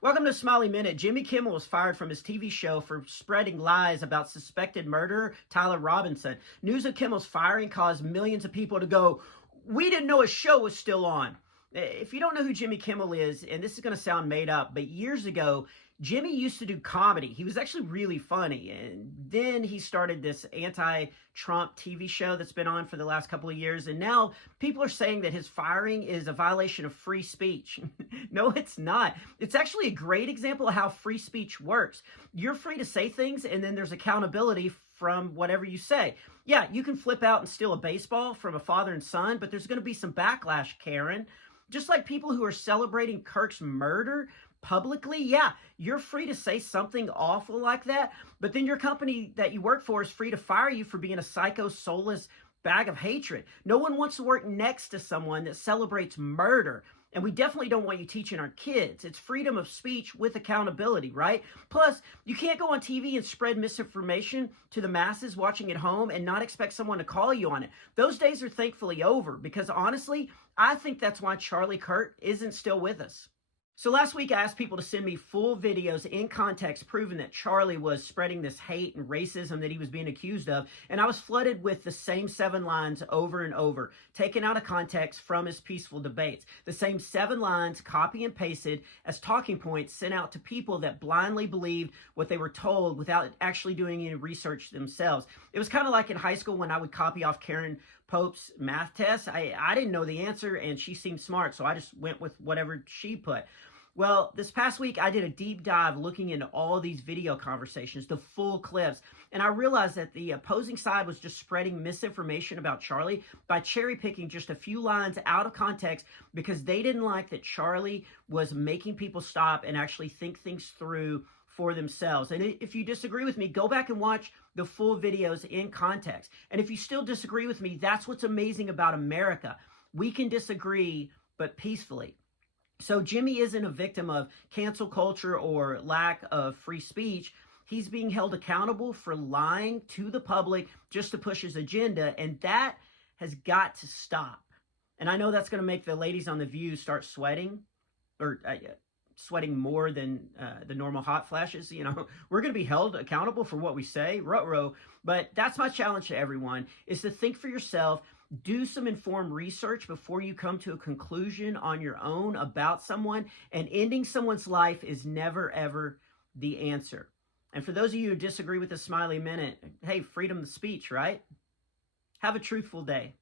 Welcome to Smiley Minute. Jimmy Kimmel was fired from his TV show for spreading lies about suspected murderer Tyler Robinson. News of Kimmel's firing caused millions of people to go, "We didn't know his show was still on." If you don't know who Jimmy Kimmel is, and this is going to sound made up, but years ago, Jimmy used to do comedy. He was actually really funny. And then he started this anti-Trump TV show that's been on for the last couple of years. And now people are saying that his firing is a violation of free speech. No, it's not. It's actually a great example of how free speech works. You're free to say things, and then there's accountability from whatever you say. Yeah, you can flip out and steal a baseball from a father and son, but there's going to be some backlash, Karen. Just like people who are celebrating Kirk's murder publicly, yeah, you're free to say something awful like that, but then your company that you work for is free to fire you for being a psycho, soulless bag of hatred. No one wants to work next to someone that celebrates murder. And we definitely don't want you teaching our kids. It's freedom of speech with accountability, right? Plus, you can't go on TV and spread misinformation to the masses watching at home and not expect someone to call you on it. Those days are thankfully over because honestly, I think that's why Charlie Kirk isn't still with us. So last week, I asked people to send me full videos in context proving that Charlie was spreading this hate and racism that he was being accused of. And I was flooded with the same 7 lines over and over, taken out of context from his peaceful debates. The same 7 lines, copy and pasted as talking points sent out to people that blindly believed what they were told without actually doing any research themselves. It was kind of like in high school when I would copy off Karen Pope's math test. I didn't know the answer and she seemed smart, so I just went with whatever she put. Well, this past week, I did a deep dive looking into all these video conversations, the full clips, and I realized that the opposing side was just spreading misinformation about Charlie by cherry-picking just a few lines out of context because they didn't like that Charlie was making people stop and actually think things through for themselves. And if you disagree with me, go back and watch the full videos in context. And if you still disagree with me, that's what's amazing about America. We can disagree, but peacefully. So Jimmy isn't a victim of cancel culture or lack of free speech. He's being held accountable for lying to the public just to push his agenda, and that has got to stop. And I know that's going to make the ladies on The View start sweating, or sweating more than the normal hot flashes. You know, we're going to be held accountable for what we say, ruh-roh. But that's my challenge to everyone, is to think for yourself. Do some informed research before you come to a conclusion on your own about someone, and ending someone's life is never, ever the answer. And for those of you who disagree with the Smiley Minute, hey, freedom of speech, right? Have a truthful day.